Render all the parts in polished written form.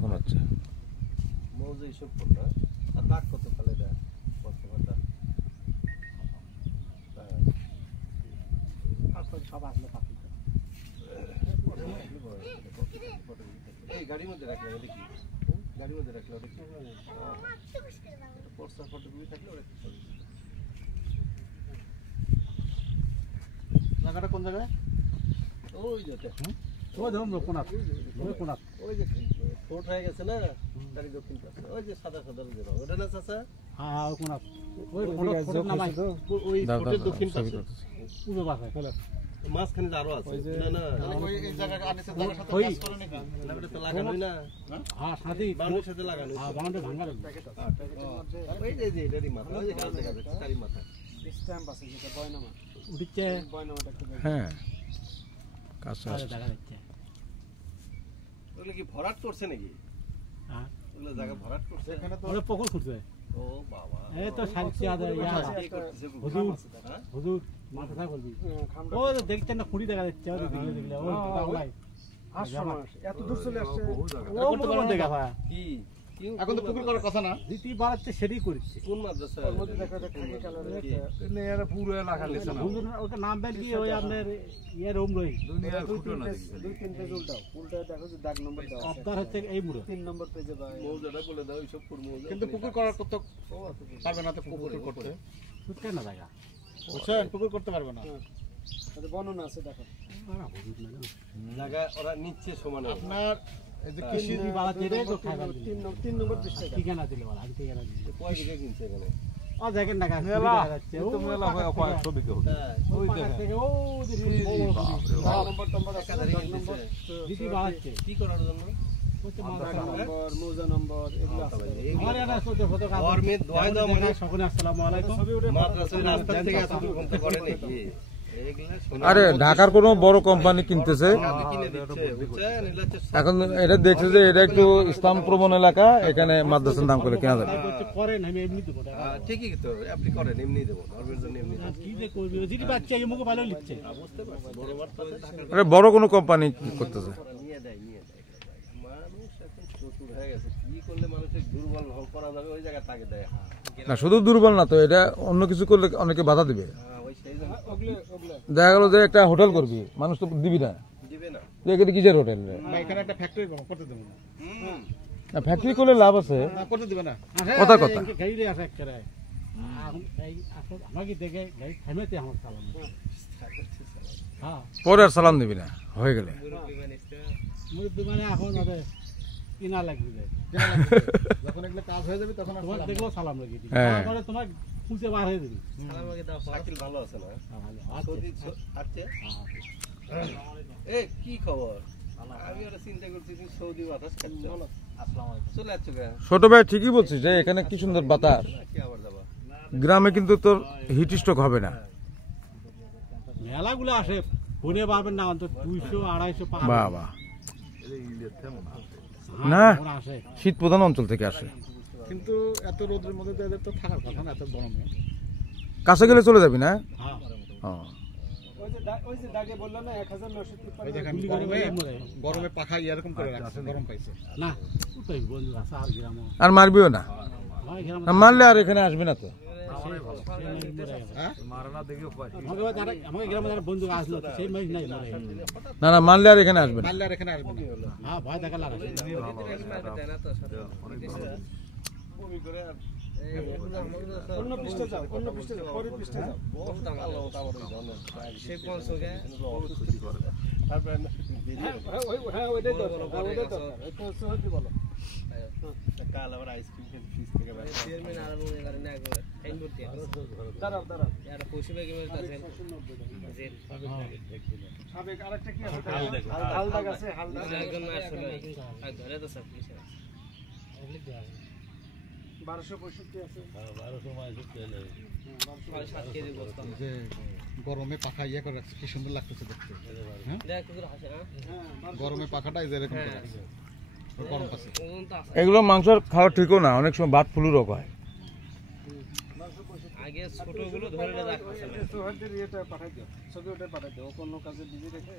এখন হচ্ছে মৌজে হিসাব করতে আর দাগ কত ফেলে দেয় বর্তমানটা সব আসলে পাখি এই গাড়ির মধ্যে রাখলে দেখি গাড়ির মধ্যে রাখলে দেখি পোস্টার ফটোগুলি থাকলে ওরা জায়গাটা কোন জায়গায় ওই যেটা ওই ধরুন কোনা ওই যে ফোর্ট হয়ে গেছে না গাড়ি দক্ষিণ পাশে ওই যে সাদা সাদা ওটা না চাচা হ্যাঁ ওই কোনা ওই ফটো নামাই ওই ফোর্টের দক্ষিণ পাশে পুরো পাশে মাঝখানে আরো আছে না না ওই এই জায়গাটা আনিছে জায়গার সাথে কাজ করে নাকি না ওটা তো লাগানোই না হ্যাঁ সাথে বাউন্ডারির সাথে লাগানো হ্যাঁ বাউন্ডারি ভাঙা ওই যে এটারই মাথা ওই যে গাছ দেখা যাচ্ছে তারই মাথা স্ট্যাম্প আছে যেটা বয়নামা উঠছে বয়নামাটা একটু হ্যাঁ কাছে দেখা যাচ্ছে ওগুলো কি ভরাট করছে নাকি হ্যাঁ ওগুলো জায়গা ভরাট করছে এখানে তো ওরা পুকুর খুঁজছে ও বাবা এই তো সারিতে আছে হুজুর হুজুর মাথা থাক বলবি ও দেখছেন না খুঁড়ি দেখা যাচ্ছে ওই দিকে দেখলে ও বাংলাই এত দূর চলে আসছে ও পুকুর দেখা ভাই কি এখন তো পুকুর করার কথা না রীতি বাড়াচ্ছে সেটাই করছে কোন মাদ্রাসা ওর মধ্যে দেখা যাচ্ছে খাকি কালারের এনে এর পুরো এলাকা লেছে না হুজুর ওটা নাম বেল কি ওই আপনার ইয়ার রুম রই দুনিয়ার ফুটো না দুই তিন পেজ উল্টা দেখো যে দাগ নম্বর দাও আপনার হচ্ছে এই মুড়ো 3 নম্বর পেজে ভাই মৌজাটা বলে দাও এইসব পুরো মৌজা কিন্তু পুকুর করার কত পারবে না তো পুকুর করতে ছুটকে না জায়গা বুঝছেন পুকুর করতে পারবে না আচ্ছা বর্ণনা আছে দেখো জায়গা ওরা নিচ্ছে সমান আপনার এই যে কৃষি বাড়াতে রে তো খাবার 3 নম্বর পৃষ্ঠা ঠিকানা দিলে বলা আমি ঠিকানা দিই কয় বিঘা কিনছে এখানে ও দেখেন না গাছ দেখা যাচ্ছে তো মেলা হয় কয়েকশো বিঘা হবে ওই দেখেন ও যে নম্বর নম্বর আছে 10 নম্বর দিদি বাড়াচ্ছে কি করার জন্য নম্বর মৌজা নম্বর এগুলো আছে আমার এনা ছোট ছোট কাজ আর মে দোয়া দাও মানে সকলে আসসালামু আলাইকুম মাদ্রাসার রাস্তা থেকে এত দূর ঘুমতে করে নাকি আরে ঢাকার কোনো বড় কোম্পানি কিনতেছে এখন এটা দেখছে যে এটা একটু ইসলাম প্রবণ এলাকা এখানে মাদ্রাসার নাম করে কেনা যাবে করেন আমি এমনি দেবো ঠিকই তো আপনি করেন এমনি দেবো ধর্মের জন্য এমনি কি যে করবি যদি বাচ্চা এই মুখে ভালো লিখছে বুঝতে পারছি বড় মাদ্রাসা ঢাকার আরে বড় কোনো কোম্পানি করতেছে নিয়ে দেয় মানুষ এখন প্রচুর হয়ে গেছে কি করলে মানুষের দুর্বল করা যাবে ওই জায়গা তাকে দেয় না শুধু দুর্বল না তো এটা অন্য কিছু করলে অনেকে বাধা দিবে দেখা গেল যে একটা হোটেল করবি মানুষ তো দিবি না এখানে কিসের হোটেল এখানে একটা ফ্যাক্টরি করতে দেবো না ফ্যাক্টরি করলে লাভ আছে করতে দেবে না কথা কথা গাড়ি আছে একটা আমাকে দেখে গাড়ি থামেতে আমার চালানো হ্যাঁ পরে আর সালাম দিবি না হয়ে গেলে মুরব্বী মানে এখন হবে কিনা লাগবে যখন এগুলো কাজ হয়ে যাবে তখন তোমার দেখবো সালাম লাগিয়ে দিবি তারপরে তোমার খুঁজে বার হয়ে দিবি সালাম আগে দাও শাকিল ভালো আছে না ভালো আছে এই কি খবর আমি আর চিন্তা করছি তুমি সৌদি বাতাস খাচ্ছ আসসালামু আলাইকুম চলে আসছো কেন ছোট ভাই ঠিকই বলছিস যে এখানে কি সুন্দর বাতাস কি আবার যাবা গ্রামে কিন্তু তোর হিট স্ট্রোক হবে না মেলাগুলো আসে ফোনে পারবেন না অন্তত 200 250 বাবা না শীত প্রধান অঞ্চল থেকে আসে কিন্তু এত রোদের মধ্যে তো এদের তো থাকার কথা না এত গরমে কাছে গেলে চলে যাবি না হ্যাঁ ওই যে দাগে বললো না 1953 গরমে পাখা এরকম করে রাখছে গরম পাইছে না ওটাই বন্ধু আছে আর গ্রাম আর মারবিও না মারলে আর এখানে আসবে না তো না না মারলে আর এখানে আসবে না ভয় দেখা লাগে অন্য পৃষ্ঠে যাও অন্য পৃষ্ঠে যাও পরের পৃষ্ঠে যাও সেই পৌঁছগে তারপরে হ্যাঁ ওইটাই তো বলো কাল আবার আইসক্রিম খেতে ফ্রিজ থেকে বাইরে চেয়ারম্যান আর মনে করেন না একবার টাইম করতে দাঁড়াও আর পয়সা বেগে মেরে আছেন যে সাবেক আরেকটা কি আছে হালদা আছে হালদা একজন আসলে আর ধরে তো সব কিছু 1265 আছে 1265 7 কেজি বস্তা যে গরমে পাখা ইয়া করে রাখছে কি সুন্দর লাগতেছে দেখতে দেখ কত হাসে না গরমে পাখাটা এরকম করে রাখছে গরম পাচ্ছে এগুলো মাংস খাওয়া ঠিকও না অনেক সময় বাত ফ্লু রোগ হয় আগে ছোটগুলো ধরে রাখছে সোহাদের এটা পাঠাই দাও ছবি ওটা পাঠাই দাও কোন কাজে বিজি রেখে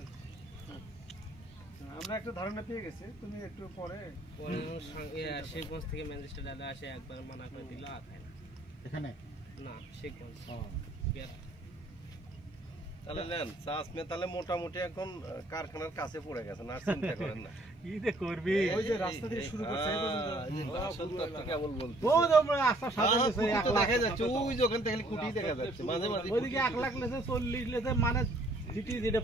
আমরা একটা ধারণা পেয়ে গেছি, তুমি একটু পরে শেখগঞ্জ থেকে ম্যাজিস্ট্রেট দাদা আসে একবার মানা করে দিল আর খায় না। এখানে না শেখগঞ্জ তাহলে নেন চাষ মে তাহলে মোটামুটি এখন কারখানার কাছে পড়ে গেছে না, আর চিন্তা করেন না। কি যে করবি, ওই যে রাস্তা থেকে শুরু করছে এই পর্যন্ত কেবল বলতে ও তোমরা আস্তে সাথে দেখা যাচ্ছে ওই যে ওখান থেকে খুঁটি দেখা যাচ্ছে মাঝে মাঝে ওইদিকে 1 লাখ লেছে 40 লেছে মানে জিটি যেটা